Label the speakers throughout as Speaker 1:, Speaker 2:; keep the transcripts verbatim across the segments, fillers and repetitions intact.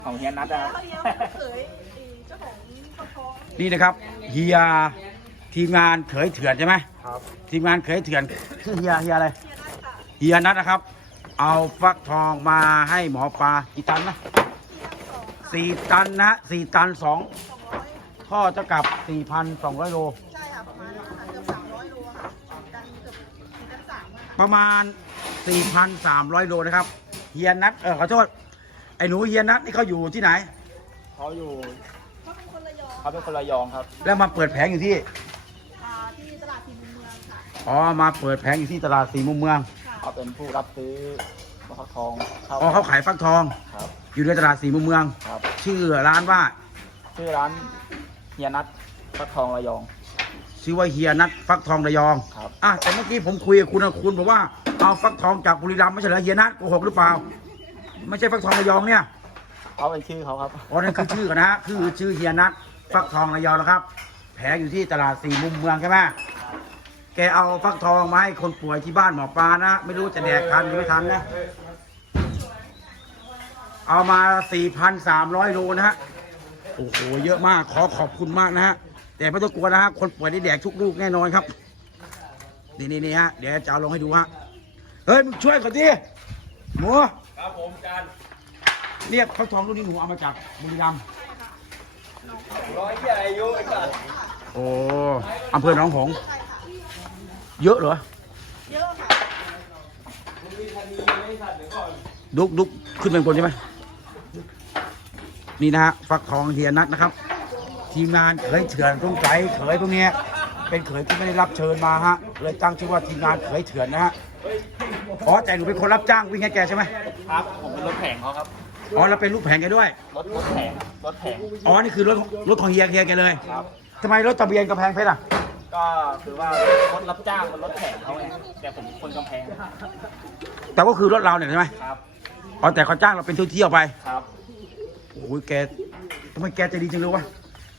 Speaker 1: ของเฮียนัทนะ
Speaker 2: นี่นะครับเฮียทีมงานเขยเถื่อนใช่ไหม
Speaker 1: ครับ
Speaker 2: ทีมงานเขยเถื่อนชื่อเฮียเฮียอะไรเฮียนัทนะครับ เอาฟักทองมาให้หมอปลากี่ตันนะสี่ตันนะสี่ตันสองท่อจะกลับสี่พันสองร้อยโล
Speaker 3: ใช่ค่ะประมาณนั้นค่ะเกือบสามร้อยโลค่ะกันเกือบสี่กันสามค่ะ
Speaker 2: ประมาณสี่พันสามร้อยโลนะครับเฮียนัทเออขอโทษไอ้หนูเฮียนัทนี่เขาอยู่ที่ไหน
Speaker 1: เขาอยู่
Speaker 3: เขาเป็นคนระยอง
Speaker 1: เขาเป็นคนระยองครับ
Speaker 2: แล้วมาเปิดแผงอยู่ที่
Speaker 3: อ่าที่ตลาดสี่มุมเมืองค่ะ
Speaker 2: อ๋อมาเปิดแผงอยู่ที่ตลาดสี่มุมเมือง
Speaker 3: ค่ะ
Speaker 1: เขาเป็นผู้รับซื้อฟักทองเข้า
Speaker 2: อ๋อเขาขายฟักทอง
Speaker 1: ครับ
Speaker 2: อยู่ในตลาดสี่มุมเมือง
Speaker 1: ครับ
Speaker 2: ชื่อร้านว่า
Speaker 1: ชื่อร้านเฮียนัทฟักทองระยอง
Speaker 2: ชื่อว่าเฮียนัทฟักทองระยอง
Speaker 1: ครับ
Speaker 2: อ่ะแต่เมื่อกี้ผมคุยกับคุณนะคุณบอกว่าเอาฟักทองจากบุรีรัมย์ไม่ใช่เหรอเฮียนัทโกหกหรือเปล่า ไม่ใช่ฟักทองระยองเนี่ย
Speaker 1: เขาเป็นชื่อเขาครับ
Speaker 2: อ๋อนั่นคือชื่อกันนะฮะคือชื่อเฮียนัทฟักทองระยองนะครับ แผงอยู่ที่ตลาดสี่มุมเมืองใช่ไหมแกเอาฟักทองมาให้คนป่วยที่บ้านหมอปลานะไม่รู้จะแดกทันหรือไม่ทันนะเอามา สี่พันสามร้อย โลนะฮะโอ้โหเยอะมากขอขอบคุณมากนะฮะแต่ไม่ต้องกลัวนะฮะคนป่วยได้แดกทุกลูกแน่นอนครับนี่นี่นี่ฮะเดี๋ยวจะเอาลงให้ดูฮะเฮ้ยมึงช่วยก่อนดิหมูครับผมจานเนี่ยฟักทองลูกนี้หนูเอามาจากบุรีรัมย์
Speaker 1: ร้อยใหญ่อายุไอ้สัส
Speaker 2: โอ้อำเภอหนองหงส์เยอะเหรอ
Speaker 3: เยอะค่ะ
Speaker 2: ดุกดุกขึ้นเป็นคนใช่ไหมนี่นะฮะฟักทองเฮียนัทนะครับ ทีมงานเขยเถื่อนตุ้งใจเขยพวกนี้เป็นเขยที่ไม่ได้รับเชิญมาฮะเลยตั้งชื่อว่าทีมงานเขยเถื่อนนะฮะอ๋อแต่หนูเป็นคนรับจ้างวิ่งให้แกใช่ไหม
Speaker 1: ครับผมเป็นรถแผงเขาครับ
Speaker 2: อ๋อแล้วเป็นลูกแผงแกด้วย
Speaker 1: รถรถแผงรถแผง
Speaker 2: อ๋อนี่คือรถรถของเฮียเฮียแกเลย
Speaker 1: ครับ
Speaker 2: ทำไมรถทะเบียนกำแพงเพชรอ่ะ
Speaker 1: ก็คือว่าคนรับจ้างเป็นรถแผงเขาไงแต่ผมคนกำแพง
Speaker 2: แต่ก็คือรถเราเนี่ยใช่ไหม
Speaker 1: ครับ
Speaker 2: อ๋อแต่เขาจ้างเราเป็นเที่ยวๆไป
Speaker 1: ครับ
Speaker 2: โอ้ยแกทำไมแกใจดีจังเลยวะ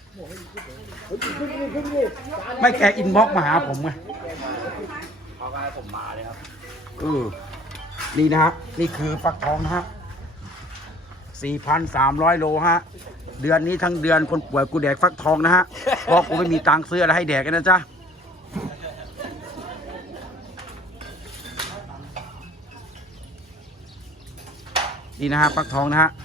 Speaker 2: ไม่แกอินบ็อกซ์มาหาผมไง
Speaker 1: เขาก็ให้ผมมาเลยครับ
Speaker 2: เออนี่นะฮะนี่คือฟักทองนะฮะสี่พันสามร้อยโลฮะเดือนนี้ทั้งเดือนคนป่วยกูแดกฟักทองนะฮะเพราะกูไม่มีตังค์ซื้ออะไรให้แดกกันนะจ๊ะนี่นะฮะฟักทองนะฮะ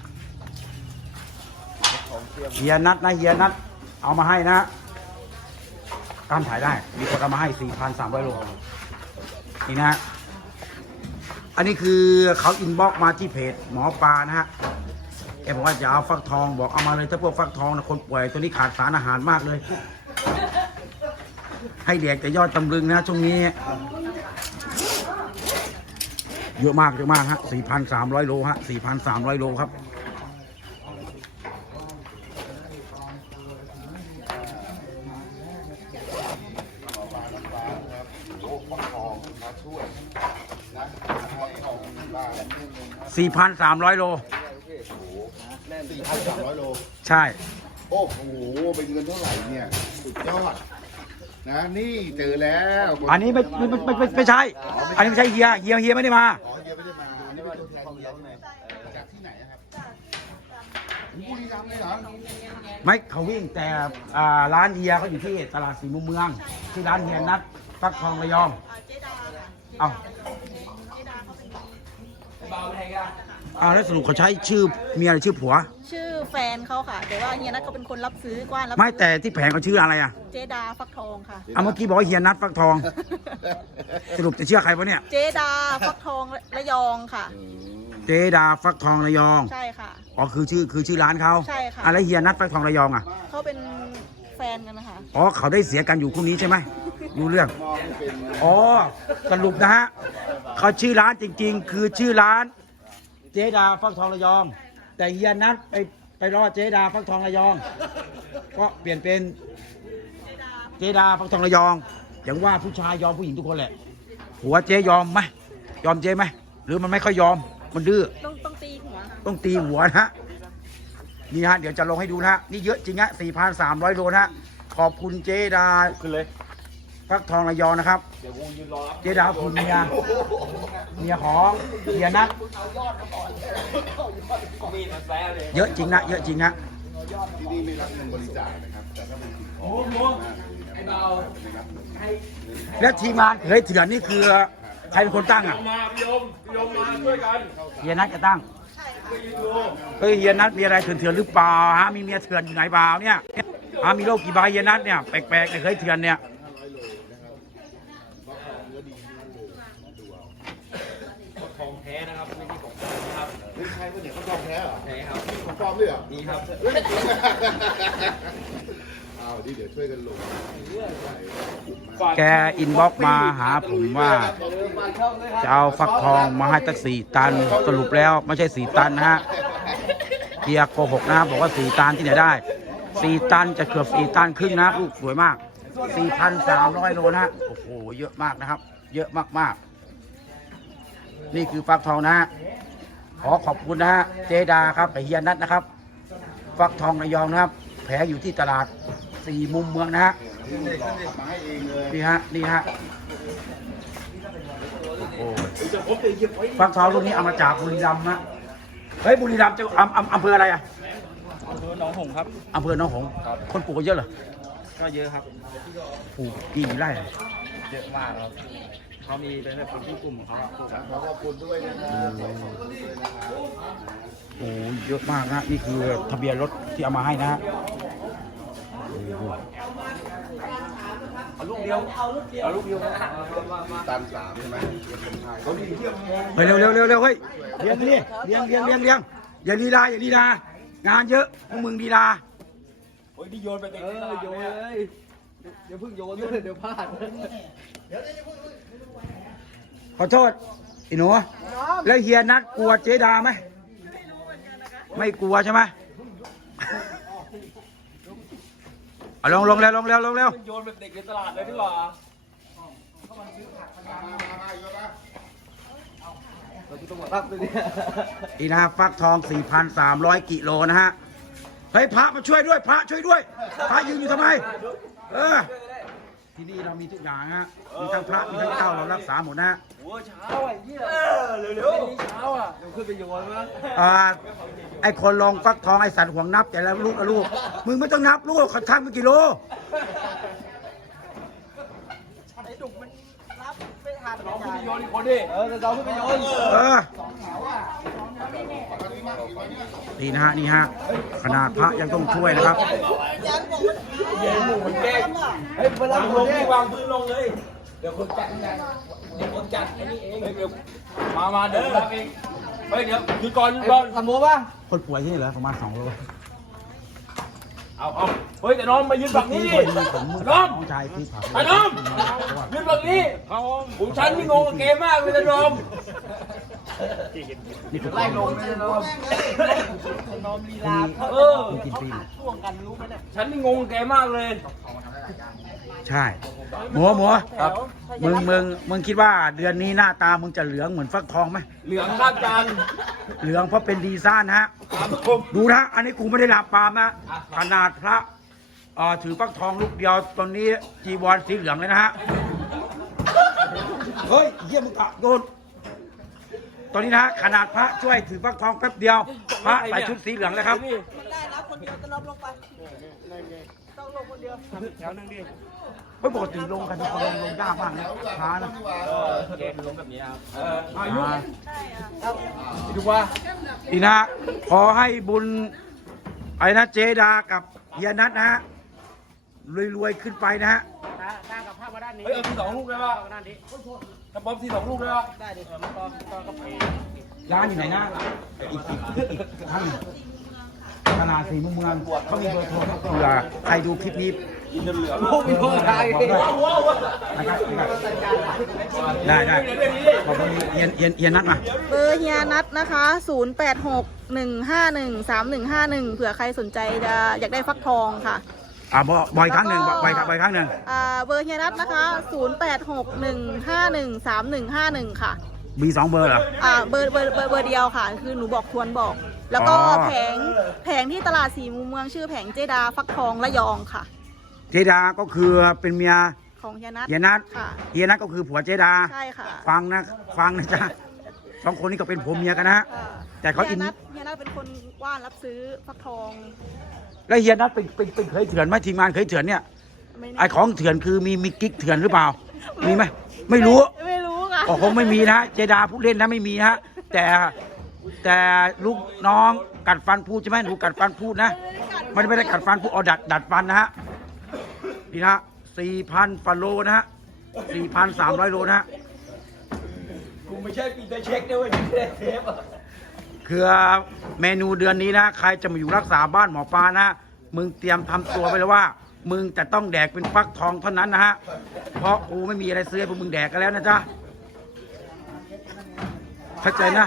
Speaker 2: เฮียนัทนะเฮียนัทเอามาให้นะการถ่ายได้มีคนเอามาให้สี่พันสามร้อยโลนี่นะฮะอันนี้คือเขาอินบ็อกซ์มาที่เพจหมอปลานะฮะแกบอกว่าจะเอาฟักทองบอกเอามาเลยถ้าพวกฟักทองนะคนป่วยตัวนี้ขาดสารอาหารมากเลย ให้แดกแต่ยอดตำลึงนะช่วงนี้เยอะมากเยอะมากฮะสี่พันสามร้อยโลฮะสี่พันสามร้อยโลครับสี่พันสามร้อยโล
Speaker 4: สี่พันสามร้อยโล
Speaker 2: ใช่
Speaker 4: โอ้โห เป็นเงินเท่าไหร่เนี่ย สุดยอด นะ นี่เจอแล้ว
Speaker 2: อันนี้ไม่ไม่ไม่ไม่ไม่ใช่ อันนี้ไม่ใช่เฮียเฮียเฮียไม่ได้มา
Speaker 4: อ๋อเฮียไม่ได้มาอันนี้เป็นตัวแทนเฮียใช่ไหมจากที่ไหนอะครับบุรีรัมย์เลยเหรอ
Speaker 2: ไม่เขาวิ่งแต่อ่าร้านเฮียเขาอยู่ที่ตลาดสีมุมเมืองที่ร้านเฮียนัทฟักทองระยอง
Speaker 3: อ่าเจดาค่ะ
Speaker 2: เอ้า
Speaker 3: เจดาเขาเป็น
Speaker 2: เอาแล้วสรุปเขาใช้ชื่อเมียหรือชื่อผัว
Speaker 3: ชื่อแฟนเขาค่ะ แต่ว่าเฮียนัทเขาเป็นคนรับซื้อกว้านรับ
Speaker 2: ไม่แต่ที่แผงเขาชื่ออะไรอ่ะ
Speaker 3: เจดาฟักทองค่ะ
Speaker 2: เอาเมื่อกี้บอกว่าเฮียนัทฟักทอง สรุปจะเชื่อใครวะเนี่ย
Speaker 3: เจดาฟักทองระยองค่ะ
Speaker 2: เจดาฟักทองระยอง
Speaker 3: ใช่ค่ะ
Speaker 2: อ๋อคือชื่อคือชื่อร้านเขา
Speaker 3: ใช่ค่ะ
Speaker 2: อะไรเฮียนัทฟักทองระยองอ่ะ
Speaker 3: เขาเป็นแฟนกันนะคะ
Speaker 2: อ๋อเขาได้เสียกันอยู่คู่นี้ใช่ไหมรู้เรื่อง
Speaker 4: มองเป็น
Speaker 2: อ๋อสรุปนะฮะเขาชื่อร้านจริงๆ คือชื่อร้านเจดาฟักทองระยอง แต่เฮียนัทไปไปรอเจดาฟักทองระยอง ก็เปลี่ยนเป็นเจดาฟักทองระยอง อย่างว่าผู้ชายยอมผู้หญิงทุกคนแหละหัวเจยอมไหมยอมเจไหมหรือมันไม่ค่อยยอมมันดื้อ
Speaker 3: ต้องต้องตีหัว
Speaker 2: ต้องตีหัวนะฮะนี่ฮะเดี๋ยวจะลงให้ดูนะฮะนี่เยอะจริงฮะสี่พันสามร้อยโลนะฮะขอบคุณเจดา
Speaker 1: ขึ้นเลย
Speaker 2: ฟักทองระยองนะครับ
Speaker 1: เดี๋ยววงยืนรอรับ
Speaker 2: เจดาคุณเมียเมียของเฮียนัท
Speaker 1: มีดมันแซ่เลย
Speaker 2: เยอะจริงนะเยอะจริงนะ
Speaker 4: ที่นี่ไม่รับเงินบริจาคนะครับ แต่ถ้าเป็นสิ่งของ
Speaker 1: โอ้โห
Speaker 4: ไอ้เบาไม่รับเงิน
Speaker 2: และทีมงานเฮ้ยเถื่อนนี่คือใครเป็นคนตั้งอ่ะ
Speaker 1: มาพี่ยมพี่ยมมาช่วยกัน
Speaker 2: เฮียนัทจะตั้ง
Speaker 1: ช่วยยืนดู
Speaker 2: เฮ้ยเฮียนัทมีอะไรเถื่อนเถื่อนๆหรือเปล่าฮะมีเมียเถื่อนอยู่ไหนเปล่าเนี่ยฮะมีโรคกี่ใบเฮียนัทเนี่ยแปลกๆเลยเคยเถื่อนเนี่ย
Speaker 1: ของแท้นะครับไม่ใช่ของปลอมนะครับ
Speaker 4: ไม่ใช่ก็เนี่ยเขาทองแท้เหรอ
Speaker 1: แท้ครับ
Speaker 4: ของปลอมด้วยเหรอ
Speaker 1: นี่ครับ
Speaker 4: เฮ้ยจริงเอาดิเดี๋ยวช่วยกันลง
Speaker 2: แกอินบ็อกซ์มาหาผมว่าจะเอาฟักทองมาให้ตั้งสี่ตันสรุปแล้วไม่ใช่สี่ตันนะฮะเฮียโกหกนะบอกว่าสี่ตันที่ไหนได้สี่ตันจะเกือบสี่ตันครึ่งนะลูกสวยมากสี่พันสามร้อยโลนะฮะโอ้โหเยอะมากนะครับ เยอะมากๆนี่คือฟักทองนะฮะขอขอบคุณนะฮะเจดาครับกับเฮียนัทนะครับ ฟักทองระยองนะครับ แผงอยู่ที่ตลาดสี่มุมเมืองนะฮะ
Speaker 4: มาให้เองเลย
Speaker 2: นี่ฮะนี่ฮะโอ้ฟักทองลูกนี้เอามาจากบุรีรัมย์นะเฮ้ยบุรีรัมย์จะอำอำอำเภออะไรอ่ะ
Speaker 1: อำเภอหนองหงส์ครับ
Speaker 2: อำเภอหนองหงส์คนปลูกกันเยอะเหรอ
Speaker 1: ก็เยอะครับ
Speaker 2: ปลูกกี่ไร่
Speaker 1: เยอะมากครับเขามีเป็นแบบเป็นกลุ่มของเขาอะปลูก
Speaker 4: ขอขอบคุณด้วยนะครับขอบคุณด้วยนะครับ
Speaker 2: โอ้เยอะมากนะนี่คือทะเบียนรถที่เอามาให้นะฮะโอ้โห
Speaker 1: เอาลูกเดียวเอาลูกเดียวเอาลูกเดียวมามามา
Speaker 4: ตันสามใช่ไหมเขาดีเที่ยว
Speaker 2: เฮ้ยเร็วเร็วเร็วเร็วเฮ้ยเลี้ยงดิเลี้ยงเลี้ยงเลี้ยงเลี้ยงอย่าลีลาอย่าลีลางานเยอะพวกมึงลีลา
Speaker 1: โอ้ยนี่โยนไปเด็ก
Speaker 5: เออโยนเลยเดี๋ยวเพิ่งโยนด้วยเดี๋ยวพลาด
Speaker 2: ขอโทษอีหนูแล้วเฮียนัดกลัวเจดาไหมไม่กลัวใช่ไหมเอาลงลงแล้วลงแล้วลงแล้ว
Speaker 1: โยนแบบเด็กในตลาดเลยดีกว่า
Speaker 5: เราจะต้องมารับด้วยเนี่ย
Speaker 2: นี่นะฮะฟักทอง สี่พันสามร้อย กิโลนะฮะเฮ้ยพระมาช่วยด้วยพระช่วยด้วยพระยืนอยู่ทำไมเออที่นี่เรามีทุกอย่างฮะมีทั้งพระมีทั้งเจ้าเรารักษาหมดนะฮะ
Speaker 1: โอ้เช้าอ่ะเยี่ยเร็วๆเช้าอ่ะ
Speaker 5: เดี๋ยวขึ้นไปโยนมั้ง
Speaker 2: อ่าไอ้คนลงฟักทองไอ้สัตว์ห่วงนับแต่ละลูกละลูกมึงไม่ต้องนับลูกเขาชั่งมันกิโล
Speaker 3: ไอ้ดุกมันรับไม่ทัน
Speaker 1: น้องขึ้นไปโยนอีกคนดิ
Speaker 5: เออเราขึ้นไปโยน
Speaker 2: เออนี่นะฮะนี่ฮะขนาดพระยังต้องช่วยนะครับ
Speaker 3: ยันบอกมัน
Speaker 1: เย็นหมูมันแกล้ง
Speaker 5: เฮ้ยเวลาว
Speaker 1: าง
Speaker 5: ล
Speaker 1: ล
Speaker 5: ง
Speaker 1: ง
Speaker 5: นี่
Speaker 1: นี่วางพื้นลงเลย เดี๋ยวคนจัดไงเดี๋ยวคนจัดไอ้นี่เองเดี๋ยวมามาเดี๋ยวรับเองเฮ้ยเดี๋ยวคือก่อน
Speaker 5: ไอ้
Speaker 1: ก่อน
Speaker 5: ทำโม้ป่ะ
Speaker 2: คนป่วยที่นี่เหรอประมาณสองโล
Speaker 1: เอาเอาเฮ้ยแต่น้องมายืนฝั่งนี้ดิ
Speaker 2: พอดีผม
Speaker 1: น้อง
Speaker 2: น้องชายที่ผ่า
Speaker 1: ไอ้น้องยืนฝั่งนี้ผมฉันนี่งงกับเกมมากเลยนะน้อง
Speaker 2: นี่คือ
Speaker 5: ไล่ลงเลยนะ
Speaker 3: นอมลีลา
Speaker 1: เออ
Speaker 2: คุณกินฟรี
Speaker 3: ช่วงกันรู้ไหมเนี่ย
Speaker 1: ฉันนี่งงกับแกมากเลย
Speaker 2: ใช่หมูหมูครับมึงมึงมึงคิดว่าเดือนนี้หน้าตามึงจะเหลืองเหมือนฟักทองไหม
Speaker 1: เหลืองข้ามจาน
Speaker 2: เหลืองเพราะเป็นดีซ่านนะฮะ
Speaker 1: ครับผม
Speaker 2: ดูนะอันนี้กูไม่ได้หลับปามนะขนาดพระเอ่อถือฟักทองลูกเดียวตอนนี้จีวรสีเหลืองเลยนะฮะเฮ้ยเยี่ยมกะโดนตอนนี้นะฮะขนาดพระช่วยถือฟักทองแป๊บเดียวพระใส่ชุดสีเหลืองแล้วครับ
Speaker 3: มันได้นะคนเดียวจะล้มลงไปต้องลงคนเดียว
Speaker 1: แถวนึงดิ
Speaker 2: ไม่ปกติลงกันคนลงลงยากมากนะช้านะ
Speaker 1: เออแกลงแบบนี้ครับเอออายุดูว่า
Speaker 2: นี่นะฮะขอให้บุญไอ้นะเจดากับเฮียนัทนะฮะรวยๆขึ้นไปนะฮะ
Speaker 1: เฮ้ยเอาทีสองลูกได้ป่ะถ้าป๊อปทีสองลูกได้ป่ะ
Speaker 3: ได้ดิ
Speaker 2: ร้านอยู่ไหนนะอีกอีกอีกท่านหนึ่งขนาดสี่มุมเมืองเขามีเบอร์โทรเผื่อใครดูคลิปนี้
Speaker 5: โอ้มีโทษใคร
Speaker 2: นะครับได้ได้บอกว่าเอียนเอียนเอียนนัดมา
Speaker 3: เบอร์เฮียนัทนะคะศูนย์แปดหกหนึ่งห้าหนึ่งสามหนึ่งห้าหนึ่งเผื่อใครสนใจจะอยากได้ฟักทองค่ะ
Speaker 2: อ่าบ่บ่อยครั้งหนึ่งบ่อยบ่อยครั้งหนึ่ง
Speaker 3: อ่าเบอร์เฮียนัทนะคะศูนย์แปดหกหนึ่งห้าหนึ่งสามหนึ่งห้าหนึ่งค่ะ
Speaker 2: มีสองเบอร์เหรอ
Speaker 3: อ่าเบอร์เบอร์เบอร์เบอร์เดียวค่ะ คือหนูบอกทวนบอก แล้วก็
Speaker 2: อ๋อ
Speaker 3: แผงแผงที่ตลาดสีมุมเมืองชื่อแผงเจดาฟักทองระยองค่ะ
Speaker 2: เจดาก็คือเป็นเมีย
Speaker 3: ของเฮียนัท
Speaker 2: เฮียนัท
Speaker 3: ค่ะ
Speaker 2: เฮียนัทก็คือผัวเจดา
Speaker 3: ใช่ค่ะ
Speaker 2: ฟังนะฟังนะจ๊ะสองคนนี้ก็เป็นผัวเมียกันนะฮะ
Speaker 3: ค่ะ
Speaker 2: แต่เขาอิ
Speaker 3: เฮี
Speaker 2: น
Speaker 3: ยนัทเฮียนัทเป็นคนว่านรับซื้อฟักทอง
Speaker 2: แล้วเฮียนัทเป็นเป็นเป็นเคยเถื่อนไหมทีมงานเคยเถื่อนเนี่ย
Speaker 3: ไม่แน่
Speaker 2: ไอของเถื่อนคือมีมีกิ๊กเถื่อนหรือเปล่า มีไหมไม่รู้
Speaker 3: ไม่รู้ค่ะ
Speaker 2: ก็คงไม่มีนะเจดาผู้เล่นนะไม่มีนะแต่แต่ลูกน้องกัดฟันพูดใช่ไหมหนูกัดฟันพูดนะมันไม่ได้กัดฟันพูดเอาดัดดัดฟันนะฮะนี่นะสี่พันฟาโลนะฮะสี่พันสามร้อยโลนะฮะ
Speaker 1: กูไม่ใช่ปีเตอร์เช็คด้วยเวยไม่ได้เทปอ่ะ
Speaker 2: คือเมนูเดือนนี้นะใครจะมาอยู่รักษาบ้านหมอปลานะมึงเตรียมทำตัวไปเลยว่า มึงจะต้องแดกเป็นฟักทองเท่านั้นนะฮะเพราะกูไม่มีอะไรซื้อให้พวกมึงแดกกันแล้วนะจ๊ะเข้าใจนะ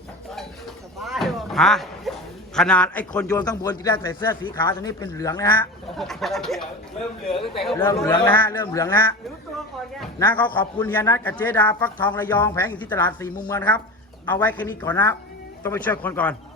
Speaker 2: ฮะขนาดไอ้คนโยนข้างบนที่แรกใส่เสื้อสีขาวตอนนี้เป็นเหลืองนะฮะ
Speaker 1: เริ่มเหลืองตั้งแต่เขา
Speaker 2: เริ่มเหลืองนะฮะเริ่มเหลืองนะฮะนะก็ขอบคุณเฮียนัทกับเจดาฟักทองระยองแผงอยู่ที่ตลาดสี่มุมเมืองนะครับเอาไว้แค่นี้ก่อนนะครับต้องไปช่วยคนก่อน